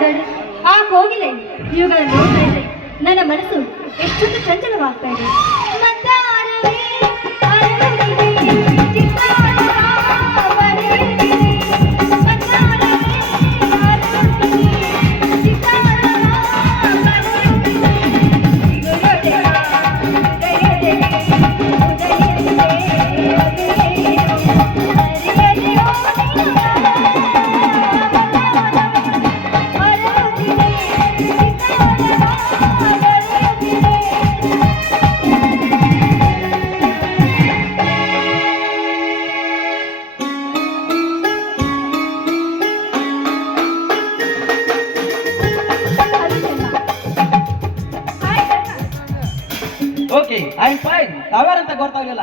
ಅಡಡು ಆ ಕೋಗಿಲೆ ಇವುಗಳನ್ನು ನೋಡ್ತಾ ಇದ್ರೆ ನನ್ನ ಮನಸ್ಸು ಎಷ್ಟೊಂದು ಚಂಚಲವಾಗ್ತಾ ಇದೆ. ಮಂದಾರವೇ ಅರಳಿದೆ, ಚಿತ್ತಾರ ಬರೆದಿದೆ. ಮಂದಾರವೇ ಅರಳಿದೆ, ಚಿತ್ತಾರ ಬರೆದಿದೆ. ಉದಯದೆ, ಉದಯದೆ, ಉದಯದೆ, ಉದಯದೆ, ಹರಿಯದೆ ಓಕೆ ಐ ಫೈನ್. ತಾವ್ಯಾರಂತ ಗೊತ್ತಾಗ್ಲಿಲ್ಲ.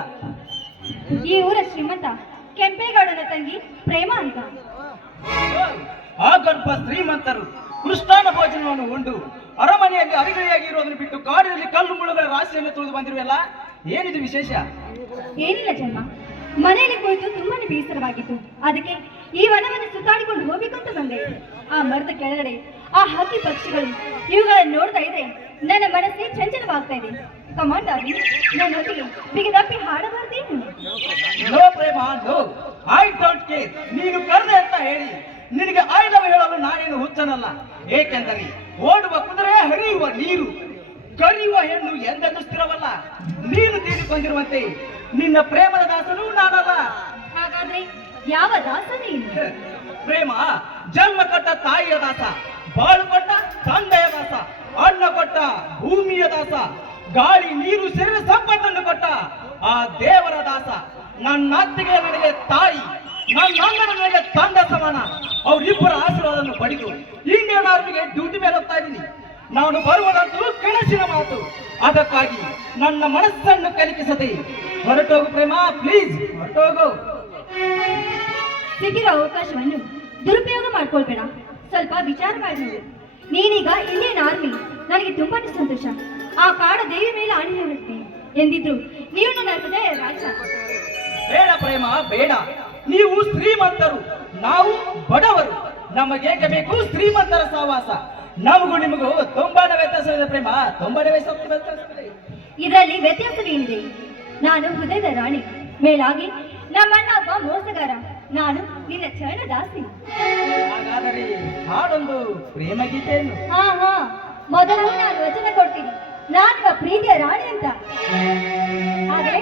ಈ ಊರ ಶ್ರೀಮಂತ ಕೆಂಪೇಗೌಡನ ತಂಗಿ ಪ್ರೇಮ ಅಂತ. ಆ ಗರ್ಭ ಶ್ರೀಮಂತರು ಕೃಷ್ಣಾನ ಭೋಜನವನ್ನು ಉಂಡು ಅರಮನೆಯಲ್ಲಿ ಅರಿಗಳಿಯಾಗಿ ಇರೋದನ್ನು ಬಿಟ್ಟು ಕಾಡಿನಲ್ಲಿ ಕಲ್ಲು ಮುಳ್ಳುಗಳ ರಾಶಿಯನ್ನು ತುಳಿದು ಬಂದಿರುವಲ್ಲ, ಏನಿದು ವಿಶೇಷ? ಏನಿಲ್ಲ ಜನ್ಮ, ಮನೆಯಲ್ಲಿ ಕುಳಿತು ತುಂಬಾನೇ ಬೇಸರವಾಗಿತ್ತು. ಅದಕ್ಕೆ ಈ ವನವನ್ನು ಸುತ್ತಾಡಿಕೊಂಡು ಹೋಗ್ಬೇಕಂತ ಬಂದೆ. ಆ ಮರದ ಕೆಳಗಡೆ ಆ ಹಕ್ಕಿ ಪಕ್ಷಿಗಳು ಇವುಗಳನ್ನು ನೋಡ್ತಾ ಇದ್ರೆ ನನ್ನ ಮನಸ್ಸೇ ಚಂಚಲವಾಗ್ತಾ ಇದೆ. ಕಮಾಂಡ್ ಆಗಿ ನನ್ನೊಂದಿಗೆ ಬಿಗಿದಪ್ಪಿ ಹಾಡಬಾರ್ದೇನು? ನೋ ಪ್ರೇಮ, ನೋ, ಐ ಡೋಂಟ್ ಕೇರ್. ನೀನು ಕರೆದೆ ಅಂತ ಹೇಳಿ ನಿನಗೆ ಐ ಲವ್ ಹೇಳಲು ನಾನೇನು ಹುಚ್ಚನಲ್ಲ. ಏಕೆಂದರೆ ಓಡುವ ಕುದುರೆ, ಹರಿಯುವ ನೀರು, ಕರೆಯುವ ಹೆಣ್ಣು ಎಂದೆಂದು ಸ್ಥಿರವಲ್ಲ. ನೀನು ತೀರಿಕೊಂಡಿರುವಂತೆ ನಿನ್ನ ಪ್ರೇಮದ ದಾಸನು ನಾನಲ್ಲ. ಹಾಗಾದ್ರೆ ಯಾವ ದಾಸ ನೀನು? ಪ್ರೇಮ ಜನ್ಮ ಕೊಟ್ಟ ತಾಯಿಯ ದಾಸ, ಬಾಳು ಕೊಟ್ಟ ತಂದೆಯ ದಾಸ, ಅನ್ನ ಕೊಟ್ಟ ಭೂಮಿಯ ದಾಸ, ಗಾಳಿ ನೀರು ಸೇರಿದ ಸಂಪತ್ತನ್ನು ಕೊಟ್ಟ ಆ ದೇವರ ದಾಸ. ನನ್ನ ಅತ್ತಿಗೆ ನನಗೆ ತಾಯಿ, ನನ್ನ ಅಣ್ಣನ ನನಗೆ ತಂದೆ ಸಮಾನ. ಅವರಿಬ್ಬರ ಆಶೀರ್ವಾದವನ್ನು ಪಡೆದು ಇಂಡಿಯನ್ ಆರ್ಮಿಗೆ ಡ್ಯೂಟಿ ಮೇಲೆ ಹೋಗ್ತಾ ಇದ್ದೀನಿ. ನಾನು ಬರುವುದಂತೂ ಕನಸಿನ ಮಾತು. ಅದಕ್ಕಾಗಿ ನನ್ನ ಮನಸ್ಸನ್ನು ಕಲಿಕಿಸದೆ ಹೊರಟೋಗು ಪ್ರೇಮ, ಪ್ಲೀಸ್ ಹೊರಟೋಗು. ಸಿಕ್ಕಿರೋ ಅವಕಾಶವನ್ನು ದುರುಪಯೋಗ ಮಾಡ್ಕೊಳ್ಬೇಡ. ಸ್ವಲ್ಪ ವಿಚಾರ ಮಾಡಿ ನೋಡು. ನೀನೀಗ ಇಂಡಿಯನ್ ಆರ್ಮಿ, ನನಗೆ ತುಂಬಾನೇ ಸಂತೋಷ. ಆ ಕಾಡ ದೇವಿ ಮೇಲೆ ಆಣೆ ಹೇಳುತ್ತೀನಿ ಎಂದಿದ್ರು ನೀವು ನನ್ನ ಹೃದಯ ರಾಜ. ಬೇಡ ಪ್ರೇಮ, ಬೇಡ. ನೀವು ಶ್ರೀಮಂತರು, ನಾವು ಬಡವರು. ನಮಗೇಕೆ ಬೇಕು ಶ್ರೀಮಂತರ ಸಹವಾಸ? ನಮಗೂ ನಿಮಗೂ ತುಂಬಾನೇ ವ್ಯತ್ಯಾಸವಿದೆ ಪ್ರೇಮ, ತುಂಬಾನೇ ವ್ಯತ್ಯಾಸವಿದೆ. ಇದರಲ್ಲಿ ವ್ಯತ್ಯಾಸವೇನಿದೆ? ನಾನು ಹೃದಯದ ರಾಣಿ, ಮೇಲಾಗಿ ನಮ್ಮಣ್ಣ ಒಬ್ಬ ಮೋಸಗಾರ. ನಾನು ನಿನ್ನ ಚರಣ ದಾಸಿ. ಹಾಗಾದರೆ ಹಾಡೊಂದು ಪ್ರೇಮ ಗೀತೆಯನ್ನು. ಹಾ, ಮೊದಲು ನಾನು ವಚನ ಕೊಡ್ತೀನಿ, ನಾನು ಪ್ರೀತಿಯ ರಾಣಿ ಅಂತ. ಆದರೆ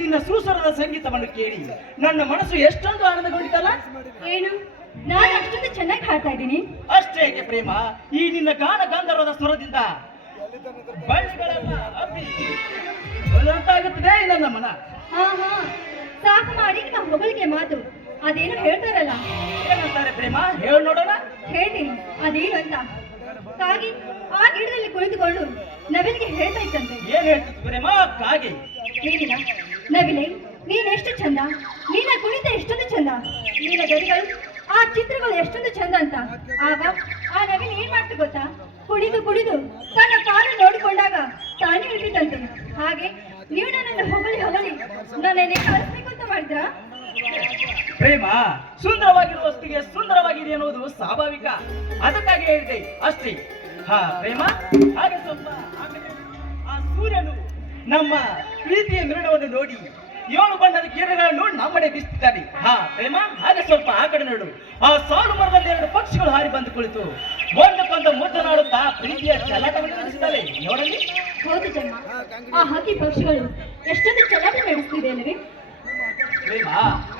ನಿನ್ನ ಸುಸರದ ಸಂಗೀತವನ್ನು ಕೇಳಿ ನನ್ನ ಮನಸ್ಸು ಎಷ್ಟೊಂದು ಆನಂದಗೊಂಡಿತಲ್ಲ. ಏನು ನಾನು ಅಷ್ಟೊಂದು ಚೆನ್ನಾಗಿ ಹಾಡ್ತಾ ಇದ್ದೀನಿ? ಅಷ್ಟೇ ಏಕೆ ಪ್ರೇಮ, ಈ ನಿನ್ನ ಗಾನ ಗಂಧರ್ವದ ಸ್ವರದಿಂದ ಬಳ್ಳಿಗಳೆಲ್ಲ ಹಬ್ಬಿ ಬಲವಂತಾಗುತ್ತದೆ ನನ್ನ ಮನ. ಹಾ ಹಾ, ಸಾಕು ಮಾಡಿ ನಿಮ್ಮ ಹೊಗಳಿಕೆ ಮಾತು. ಅದೇನು ಹೇಳ್ತಾರಲ್ಲ, ಏನಂತಾರೆ ಪ್ರೇಮ, ಹೇಳಿ ನೋಡೋಣ. ಹೇಳ್ತೀನಿ ಅದೇನು ಅಂತ. ಕಾಗಿ ಆ ಗಿಡದಲ್ಲಿ ಕುಳಿತುಕೊಂಡು ನವಿಲಿಗೆ ಹೇಳ್ತಾ ಇತ್ತಂತೆ. ಏನ್ ಹೇಳ್ತಿತ್ತು ಪ್ರೇಮ? ಕಾಗೆ ಏನಿಲ್ಲ, ನವಿಲೆ ನೀನೆಷ್ಟು ಚಂದ, ನೀನ ಕುಣಿತ ಎಷ್ಟೊಂದು ಚಂದ, ನೀನ ಗರಿಗಳು ಆ ಚಿತ್ರಗಳು ಎಷ್ಟೊಂದು ಚಂದ ಅಂತ. ಆಗ ಆ ನವಿಲೆ ಏನ್ ಮಾಡ್ತು ಗೊತ್ತಾ, ಕುಣಿದು ಕುಣಿದು ತನ್ನ ಕಾಲು ನೋಡಿಕೊಂಡಾಗ ತಾನೇ ಇಟ್ಟಿತಂತೆ. ಹಾಗೆ ನೀವು ನನ್ನನ್ನು ಹೊಗಳಿ ಹೊಗಳಿ ನನ್ನೇ ಕಳಿಸ್ಬೇಕು ಅಂತ ಮಾಡಿದ್ರಾ? ಪ್ರೇಮ, ಸುಂದರವಾಗಿರುವ ವಸ್ತುಗೆ ಸುಂದರವಾಗಿದೆ ಅನ್ನೋದು ಸ್ವಾಭಾವಿಕ, ಅದಕ್ಕಾಗಿ ಹೇಳಿದೆ ಅಷ್ಟೇ. ಹಾ ಪ್ರೇಮ, ಹಾಗೆ ಸ್ವಲ್ಪ ಆ ಸೂರ್ಯನು ನಮ್ಮ ಪ್ರೀತಿಯ ಮಿರಣವನ್ನು ನೋಡಿ 7 ಬಣ್ಣದ ಕಿರಣಗಳನ್ನು ನಮ್ಮಡೆ ಬೀಸ್ತಿದ್ದಾನೆ. ಹಾ ಪ್ರೇಮ, ಹಾಗೆ ಸ್ವಲ್ಪ ಆ ಕಡೆ ನೋಡು. ಆ ಸಾಲು ಮರದಲ್ಲಿ 2 ಪಕ್ಷಿಗಳು ಹಾರಿ ಬಂದು ಕುಳಿತು ಒಂದಕ್ಕೊಂದು ಮುದ್ದನಾಡುತ್ತಾ ಪ್ರೀತಿಯ ಚಲಾಟವನ್ನು ನಡೆಸಿದ್ದಾವೆ ನೋಡಲಿ. ಹೌದು ಜನ್ಮ, ಆ ಹಕ್ಕಿ ಪಕ್ಷಿಗಳು ಎಷ್ಟೊಂದು ಚಲಾಟ ನಡೆಸ್ತಿದೆ ಅಲ್ಲವೇ? ಪ್ರೇಮ,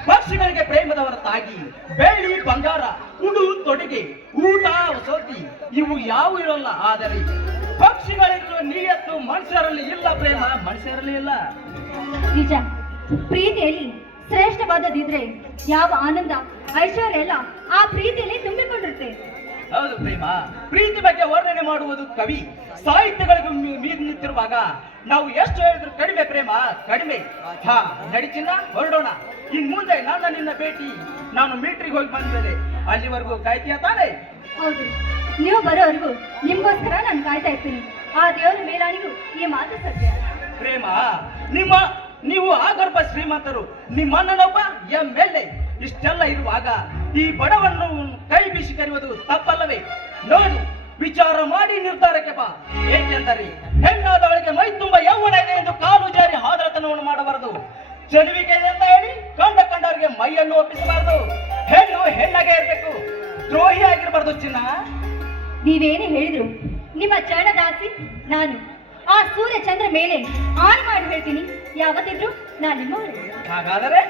ಪಕ್ಷಿಗಳಿಗೆ ಪ್ರೇಮದ ಹೊರತಾಗಿ ಬೆಳ್ಳಿ ಬಂಗಾರ, ಉಡು ತೊಡಿಗೆ, ಊಟ ವಸತಿ ಇವು ಯಾವು ಇರಲ್ಲ. ಆದರೆ ಪಕ್ಷಿಗಳಿರುವ ನಿಯತ್ತು ಮನುಷ್ಯರಲ್ಲಿ ಇಲ್ಲ ಪ್ರೇಮ, ಮನುಷ್ಯರಲ್ಲಿ ಇಲ್ಲ. ನಿಜ, ಪ್ರೀತಿಯಲ್ಲಿ ಶ್ರೇಷ್ಠವಾದದಿದ್ರೆ ಯಾವ ಆನಂದ ಐಶ್ವರ್ಯ ಎಲ್ಲ ಆ ಪ್ರೀತಿಯಲ್ಲಿ ತುಂಬಿಕೊಂಡಿರುತ್ತೆ. ಹೌದು ಪ್ರೇಮ, ಪ್ರೀತಿ ಬಗ್ಗೆ ವರ್ಣನೆ ಮಾಡುವುದು ಕವಿ ಸಾಹಿತ್ಯಗಳಿಗೂ ಮೀರಿ ನಿಂತಿರುವಾಗ ನಾವು ಎಷ್ಟು ಹೇಳಿದ್ರು ಕಡಿಮೆ ಪ್ರೇಮ, ಕಡಿಮೆ. ಹಾ ನಡಿಚಿನ್ನ ಹೊರಡೋಣ. ಇನ್ ಮುಂದೆ ನನ್ನ ನಿನ್ನ ಭೇಟಿ ನಾನು ಮೀಟ್ರಿಗೆ ಹೋಗಿ ಬಂದ್ಮೇಲೆ ಅಲ್ಲಿವರೆಗೂ ಕಾಯ್ತೀಯ ತಾನೆ? ಹೌದು, ನೀವು ಬರೋವರೆಗೂ ನಿಮ್ಗೋಸ್ಕರ ನಾನು ಕಾಯ್ತಾ ಇರ್ತೀನಿ. ಆ ದೇವರ ಮೇಲಾಣಿಗೂ ಈ ಮಾತು ಸತ್ಯ. ಪ್ರೇಮ, ನೀವು ಆಗರ್ಭ ಶ್ರೀಮಂತರು, ನಿಮ್ಮ ಅಣ್ಣನೊಬ್ಬ MLA. ಇಷ್ಟೆಲ್ಲ ಇರುವಾಗ ಈ ಬಡವನ್ನು ಕೈ ಬೀಸಿ ಕರೆಯುವುದು ತಪ್ಪಲ್ಲವೇ? ನೋಡು, ವಿಚಾರ ಮಾಡಿ ನಿರ್ಧಾರಕ್ಕೆ ಬಾ. ಏಕೆಂದರೆ ಹೆಣ್ಣಾದವಳಿಗೆ ಮೈ ತುಂಬ ಯೌವನ ಇದೆ ಎಂದು ಕಾಲು ಜಾರಿ ಹಾದರತನವನ್ನು ಮಾಡಬಾರದು. ಚೆಲುವಿಗೆ ಅಂತ ಹೇಳಿ ಕಂಡವರಿಗೆ ಮೈಯನ್ನು ಒಪ್ಪಿಸಬಾರದು. ಹೆಣ್ಣು ಹೆಣ್ಣಾಗೆ ಇರಬೇಕು, ದ್ರೋಹಿ ಆಗಿರಬಾರ್ದು ಚಿನ್ನ. ನೀವೇನೇ ಹೇಳಿದ್ರು ನಿಮ್ಮ ಚರಣದಾಸಿ ನಾನು. ಆ ಸೂರ್ಯ ಚಂದ್ರ ಮೇಲೆ ಆನ್ ಮಾಡಿ ಹೇಳ್ತೀನಿ, ಯಾವತ್ತಿದ್ರು ನಾನು ನಿಮ್ಮವರು. ಹಾಗಾದರೆ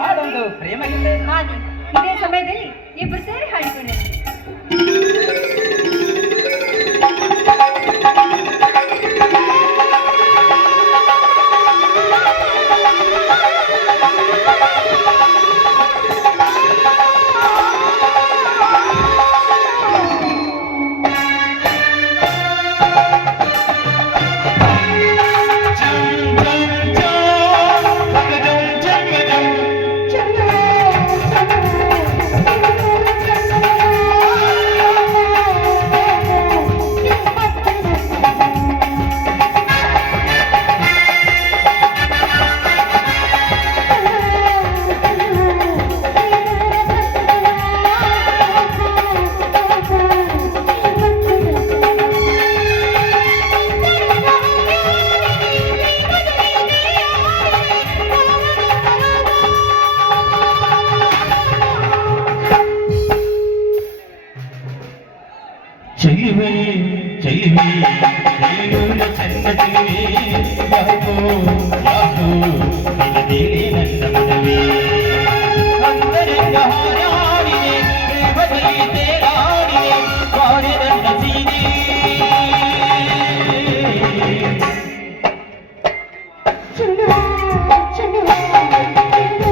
ಹಾಡೊಂದು ಪ್ರೇಮ ಗೀತೆ. ಹಾಗೆ ಇದೇ ಸಮಯದಲ್ಲಿ ಇಬ್ಬರು ಸೇರಿ ಹಾಡಿಕೊಂಡೆ. ಚೆಲುವೆ ಚೆಲುವೆ ನೀನು ಚಂದ ಚೆಲುವೆ, ಯಾಕೋ ಯಾಕೋ ನಿನದೇನೆ ನನ್ನ ಮನವೇ. ಅಂತರಂಗ ಹಾರಾಡಿದೆ ಪ್ರೇಮದಲ್ಲಿ ತೇಲಾಡಿದೆ ಬಾರೆ ನನ್ನ ಸೀರೆ. ಚೆಲುವೆ ಚೆಲುವೆ ಚೆಲುವೆ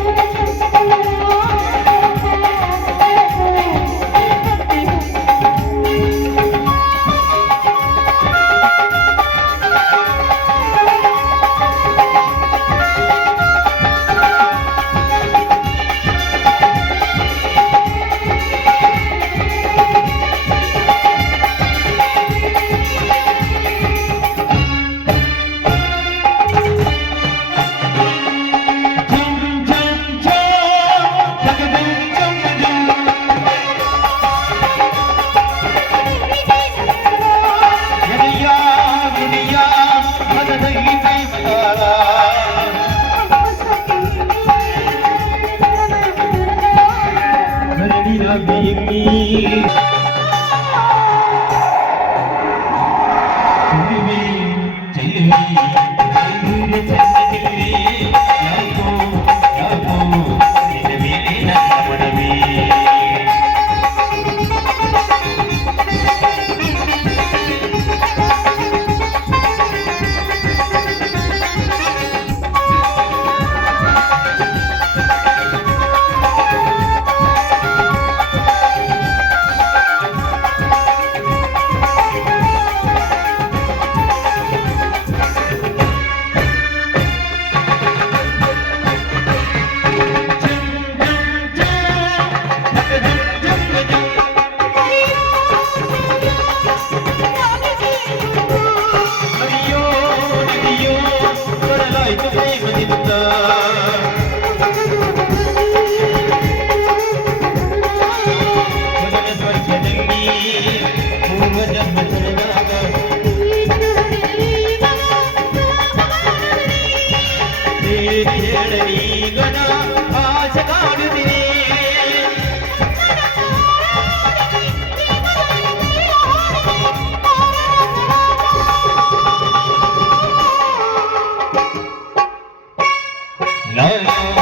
ನಾನು